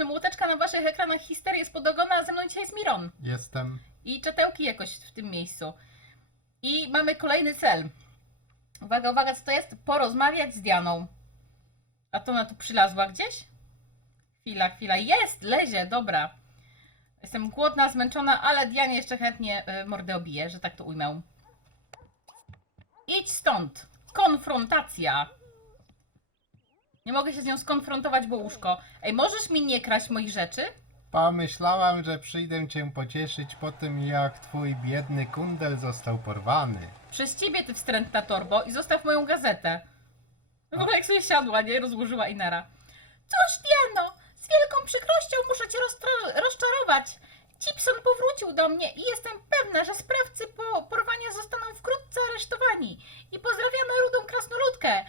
strony Młoteczka na waszych ekranach Histeria z podogona, a ze mną dzisiaj jest Miron. Jestem. I czetełki jakoś w tym miejscu. I mamy kolejny cel. Uwaga, uwaga, co to jest? Porozmawiać z Dianą. A to ona tu przylazła gdzieś? Chwila, chwila. Jest! Lezie, dobra. Jestem głodna, zmęczona, ale Dianie jeszcze chętnie y, mordę że tak to ujmę. Idź stąd! Konfrontacja! Nie mogę się z nią skonfrontować, bo łóżko. Ej, możesz mi nie kraść moich rzeczy? Pomyślałam, że przyjdę cię pocieszyć po tym, jak twój biedny kundel został porwany. Przez ciebie, ty wstrętna torbo, i zostaw moją gazetę. W ogóle jak sobie siadła, nie? Rozłożyła Inara. Cóż, Diano, z wielką przykrością muszę cię roztro- rozczarować. Cipson powrócił do mnie i jestem pewna, że sprawcy po porwania zostaną wkrótce aresztowani. I pozdrawiamy rudą krasnoludkę.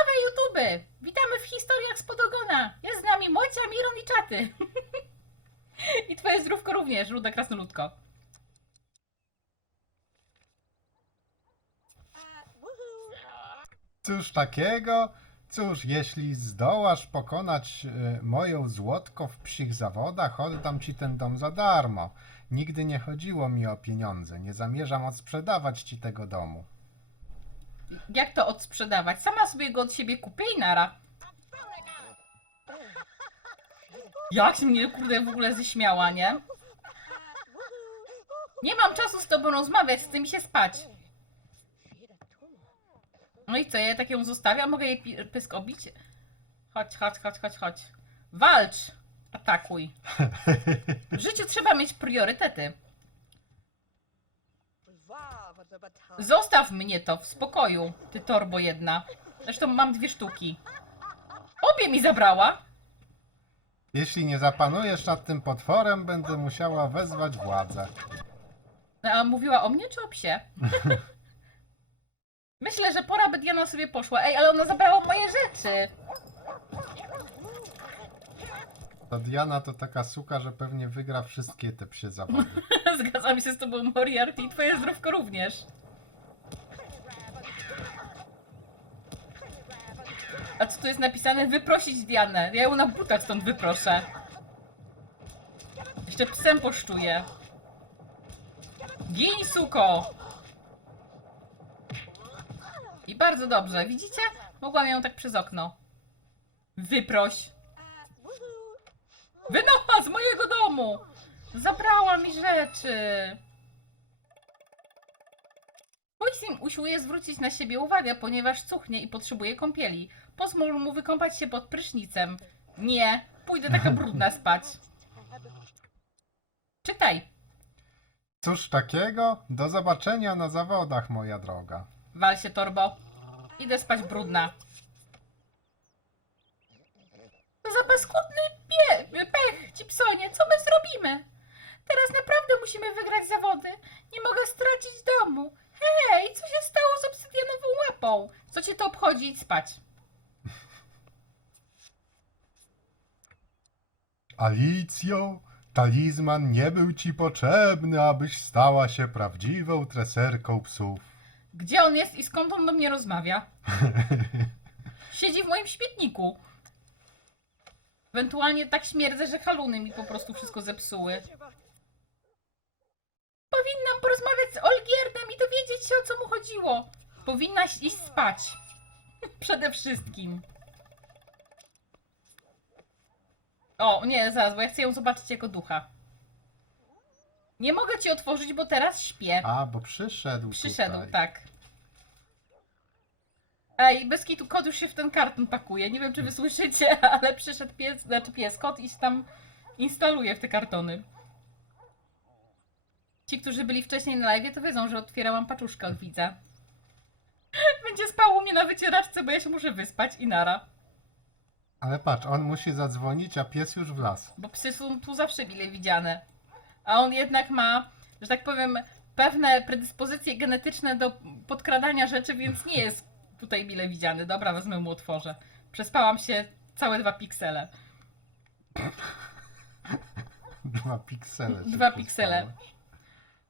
Awe YouTube! Witamy w historiach z podogona. Jest z nami Mocia, Miron i Czaty. I twoje zdrówko również, ruda krasnoludko. Cóż takiego? Cóż, jeśli zdołasz pokonać e, moją złotko w psich zawodach, oddam ci ten dom za darmo. Nigdy nie chodziło mi o pieniądze. Nie zamierzam odsprzedawać ci tego domu. Jak to odsprzedawać? Sama sobie go od siebie kupię i nara. Jak się mnie kurde w ogóle ześmiała, nie? Nie mam czasu z tobą rozmawiać, chce mi się spać. No i co, ja tak ją zostawiam? Mogę jej pysk obić? Chodź, chodź, chodź, chodź, chodź. Walcz! Atakuj. W życiu trzeba mieć priorytety. Zostaw mnie to w spokoju, ty torbo jedna. Zresztą mam dwie sztuki. Obie mi zabrała. Jeśli nie zapanujesz nad tym potworem, będę musiała wezwać władzę. No, A mówiła o mnie czy o psie? Myślę, że pora by Diana sobie poszła. Ej, ale ona zabrała moje rzeczy. Ta Diana to taka suka, że pewnie wygra wszystkie te psie zawody. Zgadzam się z tobą, Moriarty, i twoje zdrówko również. A co tu jest napisane? Wyprosić Dianę. Ja ją na butach stąd wyproszę. Jeszcze psem poszczuję. Gin, suko! I bardzo dobrze. Widzicie? Mogłam ją tak przez okno. Wyproś. Wynocha z mojego domu! Zabrała mi rzeczy. Poisim usiłuje zwrócić na siebie uwagę, ponieważ cuchnie i potrzebuje kąpieli. Pozwól mu wykąpać się pod prysznicem. Nie, pójdę taka brudna spać. Czytaj. Cóż takiego? Do zobaczenia na zawodach, moja droga. Wal się, torbo. Idę spać brudna. To za paskudny pie- pech, Cipsonie. Co my zrobimy? Teraz naprawdę musimy wygrać zawody. Nie mogę stracić domu. Hej, co się stało z obsydianową łapą? Co cię to obchodzi? Idź spać. Alicjo, talizman nie był ci potrzebny, abyś stała się prawdziwą treserką psów. Gdzie on jest i skąd on do mnie rozmawia? Siedzi w moim śmietniku. Ewentualnie tak śmierdzę, że haluny mi po prostu wszystko zepsuły. Powinnam porozmawiać z Olgierdem i dowiedzieć się, o co mu chodziło. Powinnaś iść spać. Przede wszystkim. O, nie, zaraz, bo ja chcę ją zobaczyć jako ducha. Nie mogę ci otworzyć, bo teraz śpię. A, bo przyszedł Przyszedł, tutaj. tak. Ej, bez kitu kot już się w ten karton pakuje. Nie wiem, czy wy słyszycie, ale przyszedł pies, znaczy pies, kot i się tam instaluje w te kartony. Ci, którzy byli wcześniej na live, to wiedzą, że otwierałam paczuszkę od widza. Będzie spał u mnie na wycieraczce, bo ja się muszę wyspać i nara. Ale patrz, on musi zadzwonić, a pies już wlazł. Bo psy są tu zawsze mile widziane. A on jednak ma, że tak powiem, pewne predyspozycje genetyczne do podkradania rzeczy, więc nie jest tutaj mile widziany. Dobra, wezmę mu otworzę. Przespałam się całe dwa piksele. Dwa piksele. się Dwa piksele. przestały.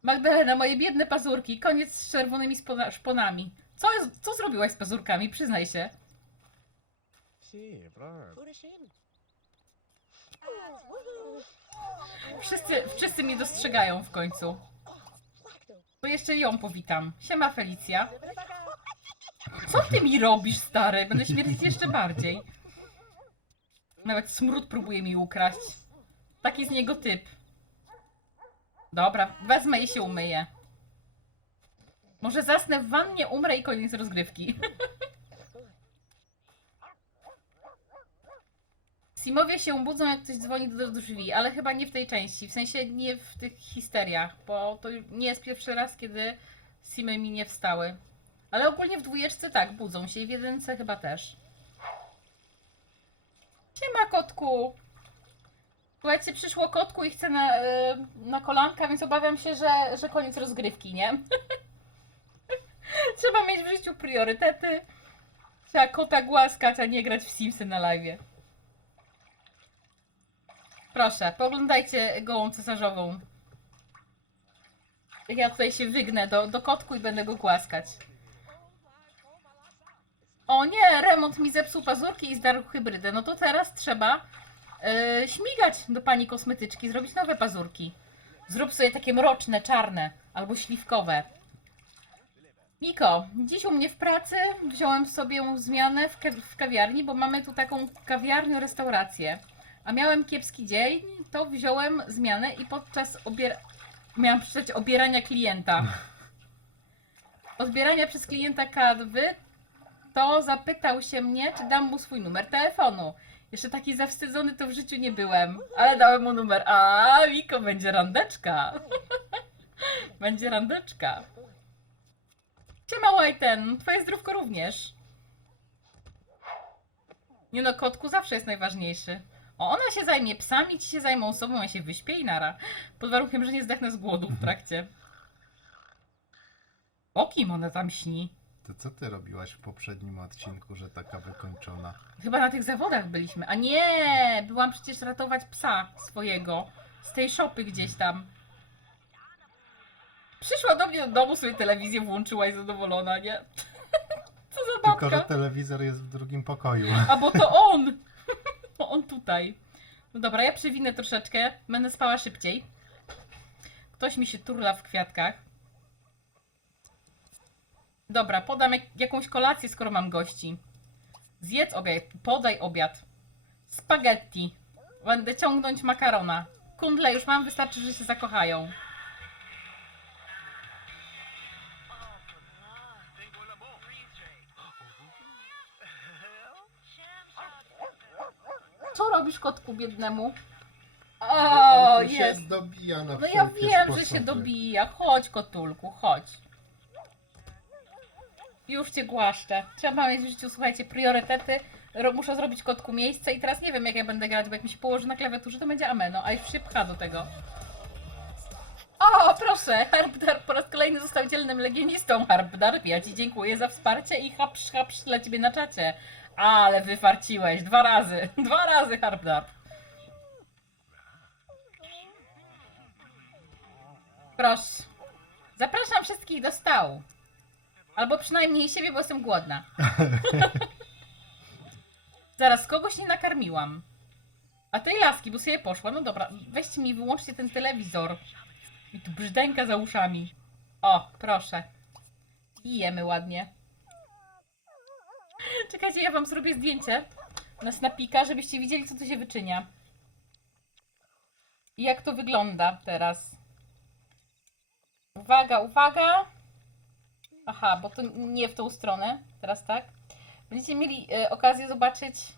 Magdalena, moje biedne pazurki, koniec z czerwonymi spona- szponami. Co, jest, co zrobiłaś z pazurkami? Przyznaj się. Wszyscy, wszyscy mnie dostrzegają w końcu. To jeszcze ją powitam. Siema Felicja. Co ty mi robisz, stary? Będę śmierdzić jeszcze bardziej. Nawet smród próbuje mi ukraść. Taki z niego typ. Dobra, wezmę i się umyję. Może zasnę w wannie, umrę i koniec rozgrywki. Simowie się budzą, jak ktoś dzwoni do drzwi, ale chyba nie w tej części, w sensie nie w tych histeriach, bo to nie jest pierwszy raz, kiedy Simy mi nie wstały. Ale ogólnie w dwójeczce tak, budzą się i w jedynce chyba też. Siema kotku! Słuchajcie, przyszło kotku i chce na, e, na kolanka, więc obawiam się, że, że koniec rozgrywki, nie? Trzeba mieć w życiu priorytety. Trzeba kota głaskać, a nie grać w Simsy na live. Proszę, pooglądajcie gołą cesarzową. Ja tutaj się wygnę do, do kotku i będę go głaskać. O nie, remont mi zepsuł pazurki i zdarł hybrydę. No to teraz trzeba yy, śmigać do pani kosmetyczki, zrobić nowe pazurki. Zrób sobie takie mroczne, czarne albo śliwkowe. Niko, dziś u mnie w pracy wziąłem sobie zmianę w, w kawiarni, bo mamy tu taką kawiarnię, restaurację. A miałem kiepski dzień, to wziąłem zmianę i podczas obier... miałam przeczytać obierania klienta. Odbierania przez klienta kawy, to zapytał się mnie, czy dam mu swój numer telefonu. Jeszcze taki zawstydzony to w życiu nie byłem, ale dałem mu numer. A, Miko, będzie randeczka. będzie randeczka. Siema Whiten, twoje zdrówko również. Nie no, kotku zawsze jest najważniejszy. O, ona się zajmie psami, ci się zajmą sobą, ja się wyśpię i nara. Pod warunkiem, że nie zdechnę z głodu w trakcie. O kim ona tam śni? To co ty robiłaś w poprzednim odcinku, że taka wykończona? Chyba na tych zawodach byliśmy. A nie! Byłam przecież ratować psa swojego. Z tej szopy gdzieś tam. Przyszła do mnie do domu, sobie telewizję włączyła i zadowolona, nie? Co za Tylko, że babka. telewizor jest w drugim pokoju. A bo to on! Bo on tutaj. No dobra, ja przewinę troszeczkę. Będę spała szybciej. Ktoś mi się turla w kwiatkach. Dobra, podam jak, jakąś kolację, skoro mam gości. Zjedz obiad, podaj obiad. Spaghetti. Będę ciągnąć makarona. Kundle już mam, wystarczy, że się zakochają. Co robisz kotku biednemu? O, On się jest. dobija na No ja wszelkie wiem, że się dobija. Chodź, kotulku, chodź. Już cię głaszczę. Trzeba mieć w życiu, słuchajcie, priorytety. Muszę zrobić kotku miejsce i teraz nie wiem, jak ja będę grać, bo jak mi się położy na klawiaturze, to będzie ameno, a już się pcha do tego. O, proszę! Harpdar po raz kolejny został dzielnym legionistą. Harpdar, ja ci dziękuję za wsparcie i hapsz, hapsz dla ciebie na czacie. Ale wyfarciłeś. Dwa razy. Dwa razy, Harpdar. Proszę. Zapraszam wszystkich do stołu. Albo przynajmniej siebie, bo jestem głodna. Zaraz, kogoś nie nakarmiłam. A tej laski, bo sobie poszła. No dobra, weźcie mi, wyłączcie ten telewizor. I tu brzdęka za uszami. O, proszę. Jemy ładnie. Czekajcie, ja wam zrobię zdjęcie na snapika, żebyście widzieli, co tu się wyczynia. I jak to wygląda teraz. Uwaga, uwaga. Aha, bo to nie w tą stronę. Teraz tak. Będziecie mieli e, okazję zobaczyć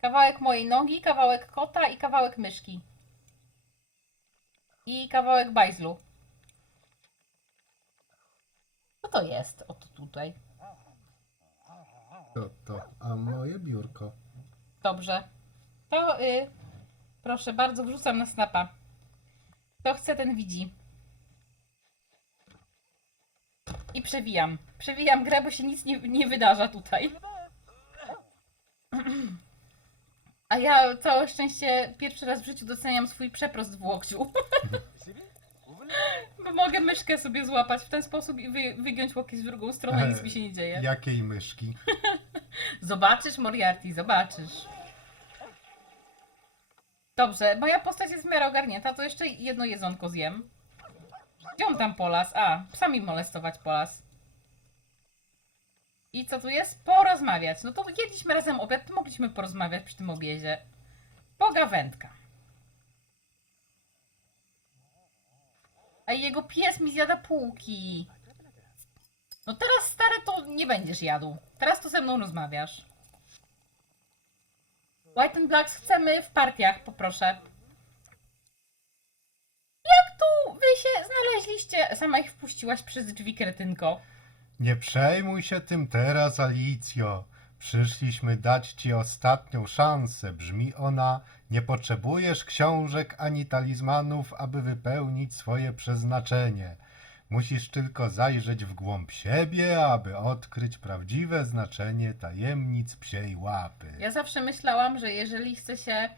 kawałek mojej nogi, kawałek kota i kawałek myszki. I kawałek bajzlu. Co to jest? Oto tutaj. To, to, a moje biurko. Dobrze. To y, proszę bardzo, wrzucam na snapa. Kto chce, ten widzi. I przewijam. Przewijam grę, bo się nic nie, nie wydarza tutaj. A ja całe szczęście pierwszy raz w życiu doceniam swój przeprost w łokciu. Bo mogę myszkę sobie złapać w ten sposób i wy, wygiąć łokieć w drugą stronę, nic mi się nie dzieje. Jakiej myszki? Zobaczysz, Moriarty, zobaczysz. Dobrze, moja postać jest w miarę ogarnięta, to jeszcze jedno jedzonko zjem. Gdzie on tam polas? A, psami molestować polas. I co tu jest? Porozmawiać. No to jedliśmy razem obiad, to mogliśmy porozmawiać przy tym obiedzie. Pogawędka. A jego pies mi zjada półki. No teraz stary to nie będziesz jadł. Teraz to ze mną rozmawiasz. White and Blacks chcemy w partiach, poproszę. Jak tu wy się znaleźliście? Sama ich wpuściłaś przez drzwi, kretynko. Nie przejmuj się tym teraz, Alicjo. Przyszliśmy dać ci ostatnią szansę. Brzmi ona: Nie potrzebujesz książek ani talizmanów, aby wypełnić swoje przeznaczenie. Musisz tylko zajrzeć w głąb siebie, aby odkryć prawdziwe znaczenie tajemnic psiej łapy. Ja zawsze myślałam, że jeżeli chce się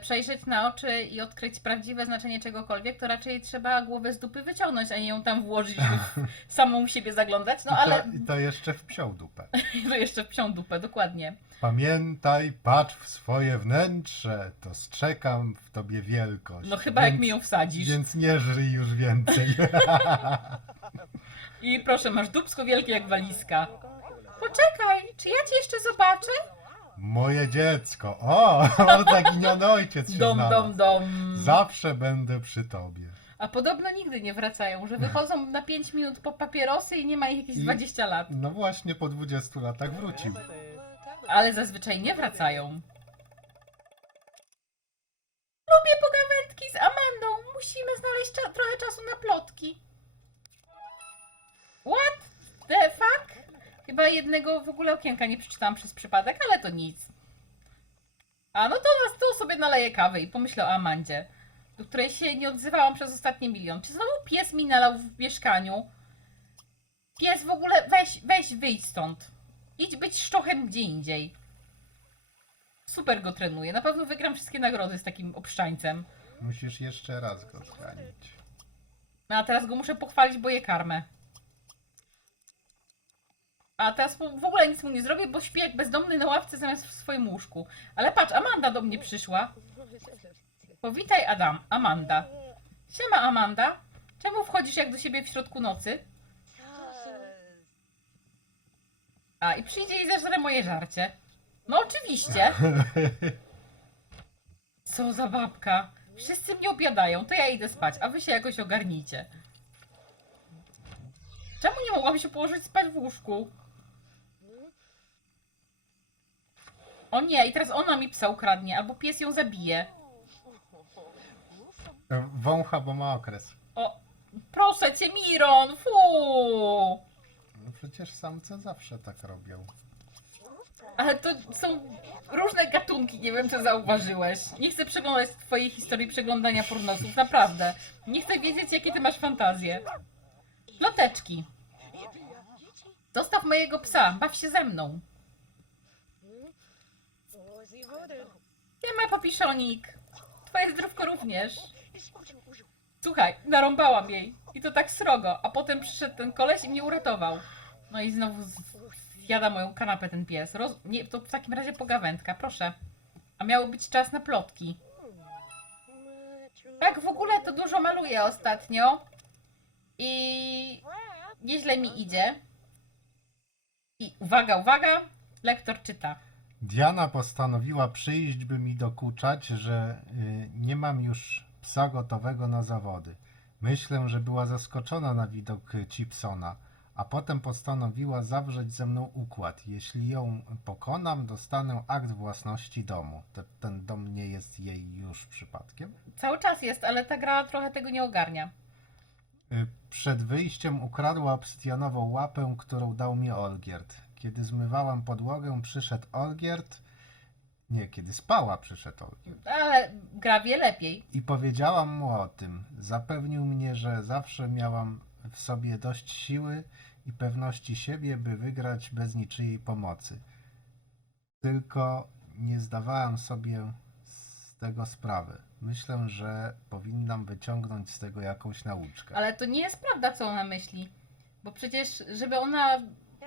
przejrzeć na oczy i odkryć prawdziwe znaczenie czegokolwiek, to raczej trzeba głowę z dupy wyciągnąć, a nie ją tam włożyć, samą siebie zaglądać. No I, ale to, I to jeszcze w psią dupę. to jeszcze w psią dupę, dokładnie. Pamiętaj, patrz w swoje wnętrze, to strzekam w tobie wielkość. No chyba jak Więc- mi ją wsadzisz. Więc nie żyj już więcej. I proszę, masz dupsko wielkie jak walizka. Poczekaj, czy ja cię jeszcze zobaczę? Moje dziecko. O, zaginiony ojciec się Dom, znalazł. dom, dom. Zawsze będę przy tobie. A podobno nigdy nie wracają, że wychodzą na 5 minut po papierosy i nie ma ich jakieś I- 20 lat. No właśnie po 20 latach wrócił. Ale zazwyczaj nie wracają. Lubię pogawędki z Amandą. Musimy znaleźć cza- trochę czasu na plotki. What the fuck? Chyba jednego w ogóle okienka nie przeczytałam przez przypadek, ale to nic. A no to nas to sobie naleję kawy i pomyślę o Amandzie, do której się nie odzywałam przez ostatni milion. Czy znowu pies mi nalał w mieszkaniu? Pies w ogóle, weź, weź wyjdź stąd. Idź być szczochem gdzie indziej. Super go trenuję. Na pewno wygram wszystkie nagrody z takim obszczańcem. Musisz jeszcze raz go zganić. No a teraz go muszę pochwalić, bo je karmę. A teraz mu- w ogóle nic mu nie zrobię, bo śpi jak bezdomny na ławce zamiast w swoim łóżku. Ale patrz, Amanda do mnie przyszła. Powitaj Adam, Amanda. Siema Amanda. Czemu wchodzisz jak do siebie w środku nocy? A i przyjdzie i zeżre moje żarcie. No oczywiście. Co za babka. Wszyscy mnie obiadają, to ja idę spać, a wy się jakoś ogarnijcie. Czemu nie mogłam się położyć spać w łóżku? O nie, i teraz ona mi psa ukradnie, albo pies ją zabije. Wącha, bo ma okres. O, proszę cię, Miron, fu! No przecież samce zawsze tak robią. Ale to są różne gatunki, nie wiem czy zauważyłeś. Nie chcę przeglądać twojej historii przeglądania pornosów, naprawdę. Nie chcę wiedzieć jakie ty masz fantazje. Ploteczki. Zostaw mojego psa, baw się ze mną. Nie ma popiszonik. Twoje zdrówko również. Słuchaj, narąbałam jej. I to tak srogo. A potem przyszedł ten koleś i mnie uratował. No i znowu zjada moją kanapę ten pies. Roz... Nie, to w takim razie pogawędka, proszę. A miało być czas na plotki. Tak, w ogóle to dużo maluję ostatnio. I nieźle mi idzie. I uwaga, uwaga, lektor czyta. Diana postanowiła przyjść, by mi dokuczać, że y, nie mam już psa gotowego na zawody. Myślę, że była zaskoczona na widok Chipsona, a potem postanowiła zawrzeć ze mną układ. Jeśli ją pokonam, dostanę akt własności domu. Te, ten dom nie jest jej już przypadkiem. Cały czas jest, ale ta gra trochę tego nie ogarnia. Y, Przed wyjściem ukradła obsydianową łapę, którą dał mi Olgierd. Kiedy zmywałam podłogę, przyszedł Olgierd. Nie, kiedy spała, przyszedł Olgierd. Ale gra wie lepiej. I powiedziałam mu o tym. Zapewnił mnie, że zawsze miałam w sobie dość siły i pewności siebie, by wygrać bez niczyjej pomocy. Tylko nie zdawałam sobie z tego sprawy. Myślę, że powinnam wyciągnąć z tego jakąś nauczkę. Ale to nie jest prawda, co ona myśli. Bo przecież, żeby ona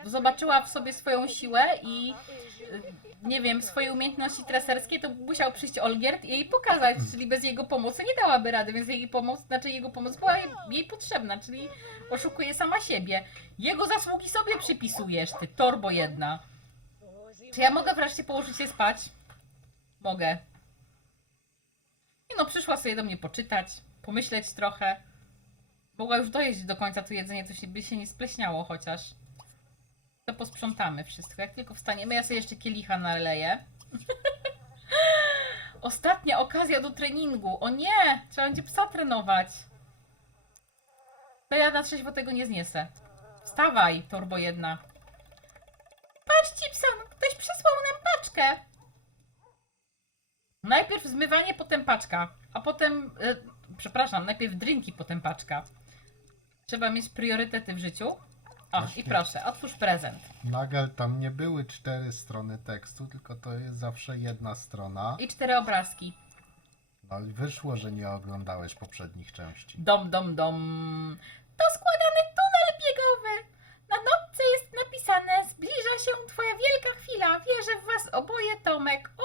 zobaczyła w sobie swoją siłę i y, nie wiem, swoje umiejętności treserskie, to musiał przyjść Olgierd i jej pokazać, czyli bez jego pomocy nie dałaby rady, więc jej pomoc, znaczy jego pomoc była jej, potrzebna, czyli oszukuje sama siebie. Jego zasługi sobie przypisujesz, ty torbo jedna. Czy ja mogę wreszcie położyć się spać? Mogę. I no, przyszła sobie do mnie poczytać, pomyśleć trochę. Mogła już dojeść do końca to jedzenie, to się, by się nie spleśniało chociaż. To posprzątamy wszystko. Jak tylko wstaniemy, ja sobie jeszcze kielicha naleję. Ostatnia okazja do treningu. O nie! Trzeba będzie psa trenować. To ja na trzeźwo tego nie zniesę. Wstawaj, torbo jedna. Patrz, Cipson, ktoś przysłał nam paczkę. Najpierw zmywanie, potem paczka. A potem, e, przepraszam, najpierw drinki, potem paczka. Trzeba mieć priorytety w życiu. O, i proszę, otwórz prezent. Nagel, tam nie były cztery strony tekstu, tylko to jest zawsze jedna strona. I cztery obrazki. No i wyszło, że nie oglądałeś poprzednich części. Dom, dom, dom. To składany tunel biegowy. Na notce jest napisane: Zbliża się twoja wielka chwila. Wierzę w was oboje, Tomek. O,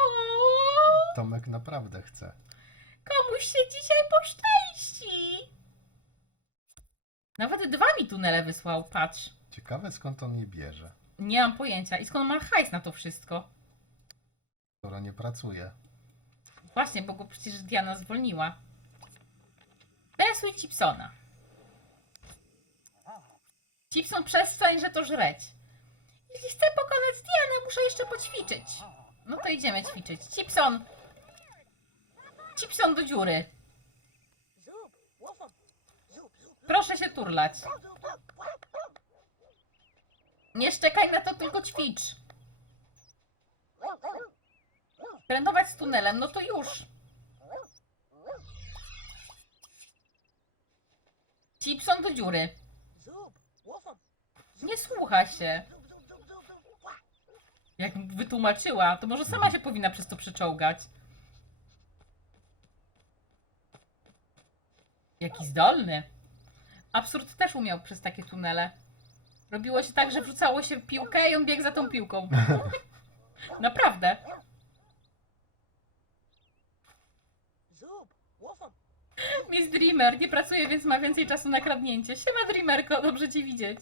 Tomek naprawdę chce. komuś się dzisiaj poszczęści. Nawet dwa mi tunele wysłał, patrz. Ciekawe skąd on je bierze, Nie mam pojęcia. I skąd ma hajs na to wszystko? skoro nie pracuje. Właśnie, bo go przecież Diana zwolniła. Tresuj Chipsona. Chipson, przestań, że to żreć. Jeśli chcę pokonać Dianę, muszę jeszcze poćwiczyć. No to idziemy ćwiczyć. Chipson! Chipson do dziury. Proszę się turlać. Nie szczekaj na to, tylko ćwicz. Trenować z tunelem, no to już. Chipson do dziury. Nie słucha się. Jak wytłumaczyła, to może sama się powinna przez to przeczołgać. Jaki zdolny. Absurd też umiał przez takie tunele. Robiło się tak, że wrzucało się piłkę i on biegł za tą piłką. Naprawdę. Miss Dreamer nie pracuje, więc ma więcej czasu na kradnięcie. Siema Dreamerko, dobrze cię widzieć.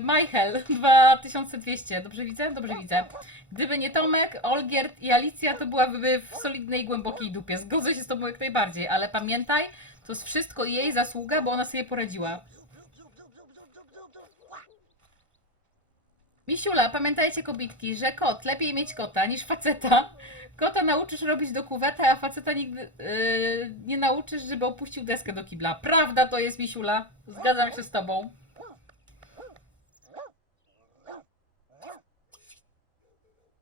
Michael 2200, dobrze widzę? Dobrze widzę. Gdyby nie Tomek, Olgierd i Alicja, to byłaby w solidnej, głębokiej dupie. Zgodzę się z tobą jak najbardziej, ale pamiętaj, to jest wszystko jej zasługa, bo ona sobie poradziła. Misiula, pamiętajcie kobitki, że kot, lepiej mieć kota niż faceta. Kota nauczysz robić do kuweta, a faceta nigdy yy, nie nauczysz, żeby opuścił deskę do kibla. Prawda to jest, Misiula. Zgadzam się z tobą.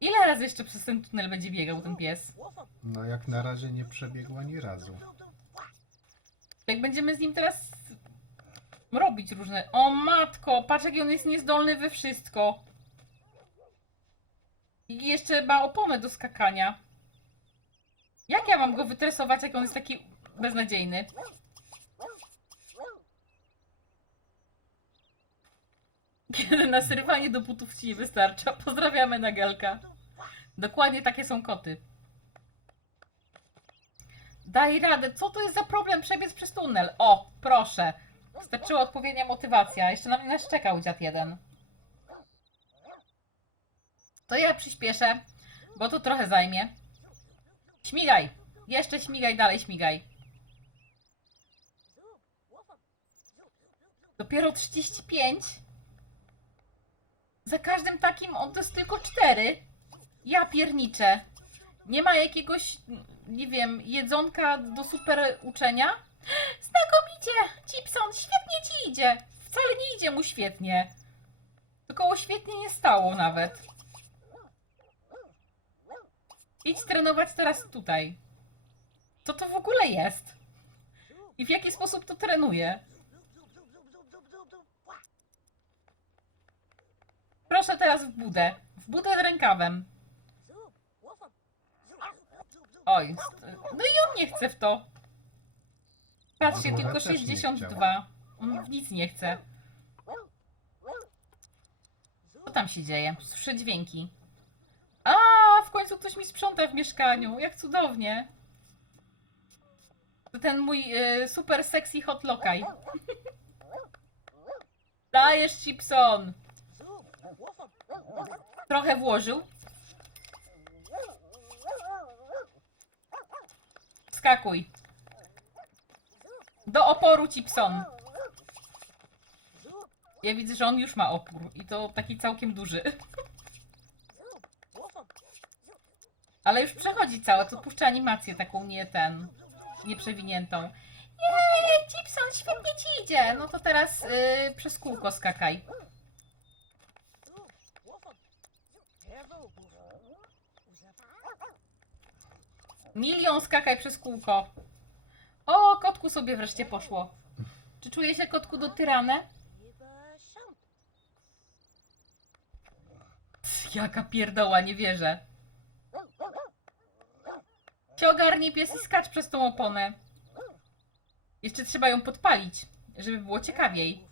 Ile razy jeszcze przez ten tunel będzie biegał ten pies? No jak na razie nie przebiegł ani razu. Jak będziemy z nim teraz robić różne... O matko, patrz jaki on jest niezdolny we wszystko. I jeszcze ma oponę do skakania. Jak ja mam go wytresować, jak on jest taki beznadziejny? Kiedy nasyrywanie do butów ci nie wystarcza. Pozdrawiamy Nagelka. Dokładnie takie są koty. Daj radę, co to jest za problem przebiec przez tunel? O, proszę. Wystarczyła odpowiednia motywacja. Jeszcze na mnie nas czekał dziad jeden. To ja przyspieszę, bo to trochę zajmie. Śmigaj! Jeszcze śmigaj, dalej śmigaj. Dopiero 35? Za każdym takim on to jest tylko 4. Ja pierniczę. Nie ma jakiegoś, nie wiem, jedzonka do super uczenia? Znakomicie! Chipson, świetnie ci idzie! Wcale nie idzie mu świetnie. Tylko świetnie nie stało nawet. Idź trenować teraz tutaj. Co to w ogóle jest? I w jaki sposób to trenuje? Proszę teraz w budę. W budę z rękawem. Oj, no i on nie chce w to. Patrzcie, Może tylko też nie 62. On nic nie chce. Co tam się dzieje? Słyszę dźwięki. A, w końcu ktoś mi sprząta w mieszkaniu. Jak cudownie. To ten mój y, super sexy hot lokaj. Dajesz, Chipson. Trochę włożył. Skakuj. Do oporu, Chipson. Ja widzę, że on już ma opór. I to taki całkiem duży. Ale już przechodzi całe, to puszcza animację taką nie ten, nieprzewiniętą. Jej, Chipson, świetnie ci idzie. No to teraz y, przez kółko skakaj. Milion skakaj przez kółko. O, kotku sobie wreszcie poszło. Czy czuje się kotku do tyrane? Pff, Jaka pierdoła, nie wierzę. Cię ogarnij pies i skacz przez tą oponę. Jeszcze trzeba ją podpalić, żeby było ciekawiej.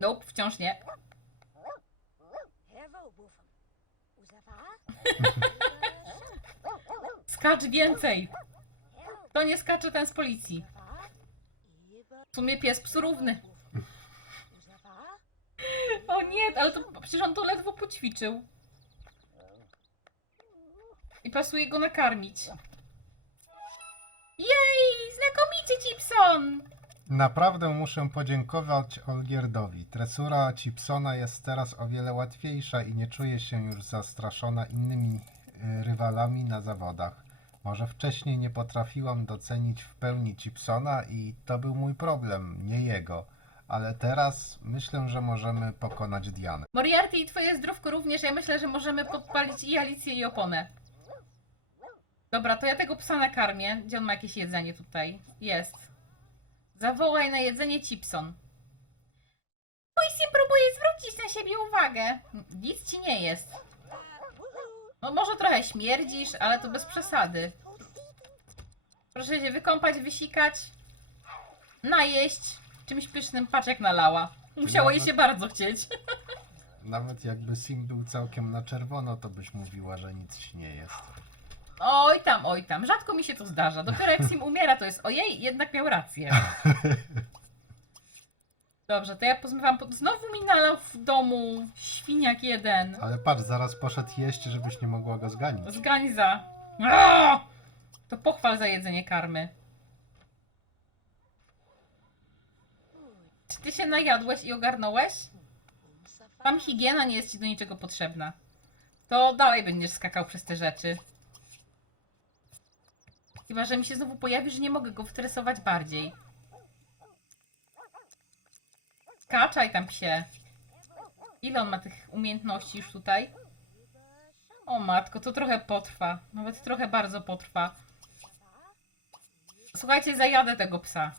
Nope, wciąż nie. Skacz więcej. To nie skacze ten z policji. W sumie pies psu równy. O nie, ale to przecież on to ledwo poćwiczył. I pasuje go nakarmić. Jej, znakomicie, Chipson! Naprawdę muszę podziękować Olgierdowi. Tresura Chipsona jest teraz o wiele łatwiejsza i nie czuję się już zastraszona innymi y, rywalami na zawodach. Może wcześniej nie potrafiłam docenić w pełni Chipsona i to był mój problem, nie jego. Ale teraz myślę, że możemy pokonać Dianę. Moriarty i twoje zdrówko również. Ja myślę, że możemy podpalić i Alicję i oponę. Dobra, to ja tego psa nakarmię. Gdzie on ma jakieś jedzenie tutaj? Jest. Zawołaj na jedzenie Chipson. Mój syn próbuje zwrócić na siebie uwagę. Nic ci nie jest. No może trochę śmierdzisz, ale to bez przesady. Proszę się wykąpać, wysikać, najeść czymś pysznym. Patrz jak nalała. Musiało jej się bardzo chcieć. Nawet jakby Sim był całkiem na czerwono, to byś mówiła, że nic ci nie jest. Oj tam, oj tam. Rzadko mi się to zdarza. Dopiero jak Sim umiera, to jest ojej, jednak miał rację. Dobrze, to ja pozmywam. Znowu mi nalał w domu świniak jeden. Ale patrz, zaraz poszedł jeść, żebyś nie mogła go zganić. Zgań za. To pochwal za jedzenie karmy. Czy ty się najadłeś i ogarnąłeś? Tam higiena nie jest ci do niczego potrzebna. To dalej będziesz skakał przez te rzeczy. Chyba, że mi się znowu pojawi, że nie mogę go wtresować bardziej. Skaczaj tam psie. Ile on ma tych umiejętności już tutaj? O matko, to trochę potrwa. Nawet trochę bardzo potrwa. Słuchajcie, zajadę tego psa.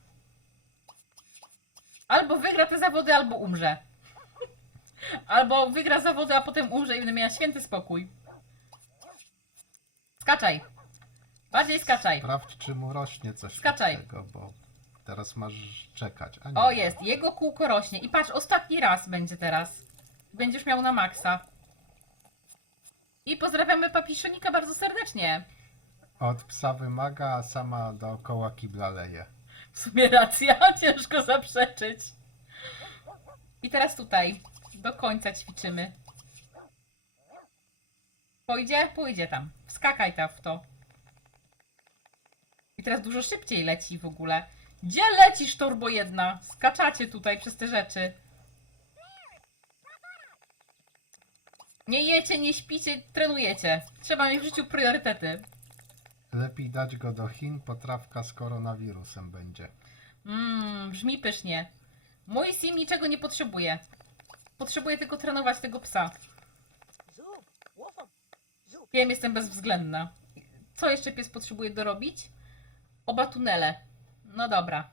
Albo wygra te zawody, albo umrze. Albo wygra zawody, a potem umrze i będę miała święty spokój. Skaczaj. Bardziej skaczaj. Sprawdź, czy mu rośnie coś Skaczaj. tego, bo teraz masz czekać. A nie. O, jest. Jego kółko rośnie. I patrz, ostatni raz będzie teraz. Będziesz miał na maksa. I pozdrawiamy papiszonika bardzo serdecznie. Od psa wymaga, a sama dookoła kibla leje. W sumie racja, ciężko zaprzeczyć. I teraz tutaj. Do końca ćwiczymy. Pójdzie? Pójdzie tam. Wskakaj tam w to. Teraz dużo szybciej leci w ogóle. Gdzie lecisz, torbo jedna? Skaczacie tutaj przez te rzeczy. Nie jecie, nie śpicie, trenujecie. Trzeba mieć w życiu priorytety. Lepiej dać go do Chin, potrawka z koronawirusem będzie. Mmm, brzmi pysznie. Mój sim niczego nie potrzebuje. Potrzebuję tylko trenować tego psa. Wiem, jestem bezwzględna. Co jeszcze pies potrzebuje dorobić? Oba tunele. No dobra.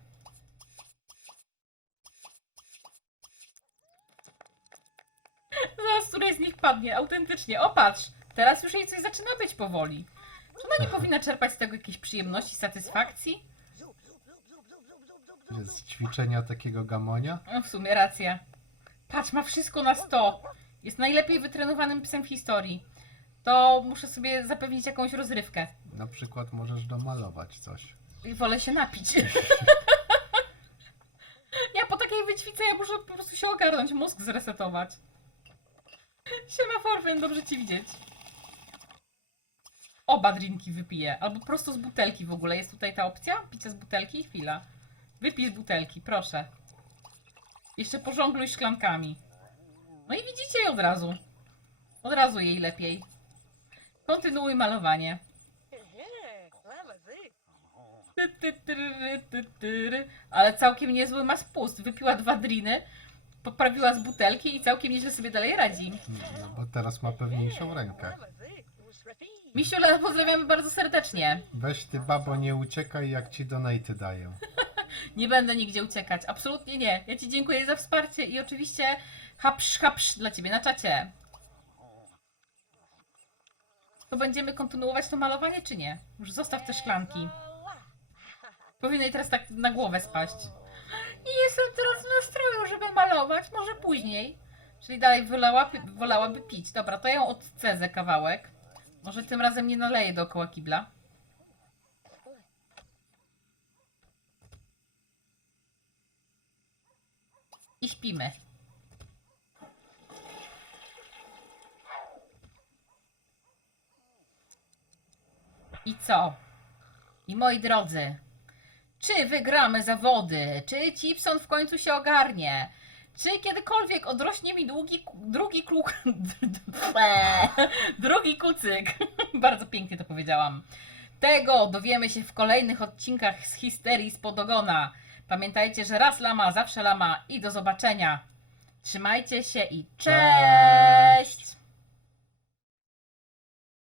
Zaraz któreś z nich padnie, autentycznie. O patrz, teraz już jej coś zaczyna być powoli. Czy ona nie powinna czerpać z tego jakiejś przyjemności, satysfakcji? Z ćwiczenia takiego gamonia? No, w sumie racja. Patrz, ma wszystko na 100. Jest najlepiej wytrenowanym psem w historii. To muszę sobie zapewnić jakąś rozrywkę. Na przykład możesz domalować coś. I wolę się napić. ja po takiej wyćwice ja muszę po prostu się ogarnąć, mózg zresetować. Siema Forwyn, dobrze ci widzieć. Oba drinki wypiję, albo prosto z butelki w ogóle. Jest tutaj ta opcja? Picie z butelki? Chwila. Wypij z butelki, proszę. Jeszcze pożongluj szklankami. No i widzicie jej od razu. Od razu jej lepiej. Kontynuuj malowanie. Ty, ty, tyry, ty, tyry. Ale całkiem niezły ma spust. Wypiła dwa driny, poprawiła z butelki i całkiem nieźle sobie dalej radzi. No bo teraz ma pewniejszą rękę. Misiule, pozdrawiamy bardzo serdecznie. Weź ty babo, nie uciekaj jak ci donaty dają. Nie będę nigdzie uciekać. Absolutnie nie. Ja Ci dziękuję za wsparcie i oczywiście hapsz, hapsz dla Ciebie na czacie. To będziemy kontynuować to malowanie, czy nie? Już zostaw te szklanki. Powinno jej teraz tak na głowę spaść. Nie jestem teraz w nastroju, żeby malować. Może później. Czyli dalej wolała, wolałaby pić. Dobra, to ja ją odcedzę kawałek. Może tym razem nie naleję dookoła kibla. I śpimy. I co? I moi drodzy, czy wygramy zawody? Czy Cipson w końcu się ogarnie? Czy kiedykolwiek odrośnie mi długi, drugi kluk, drugi kucyk? Bardzo pięknie to powiedziałam. Tego dowiemy się w kolejnych odcinkach z histerii z podogona. Pamiętajcie, że raz lama, zawsze lama i do zobaczenia. Trzymajcie się i cześć!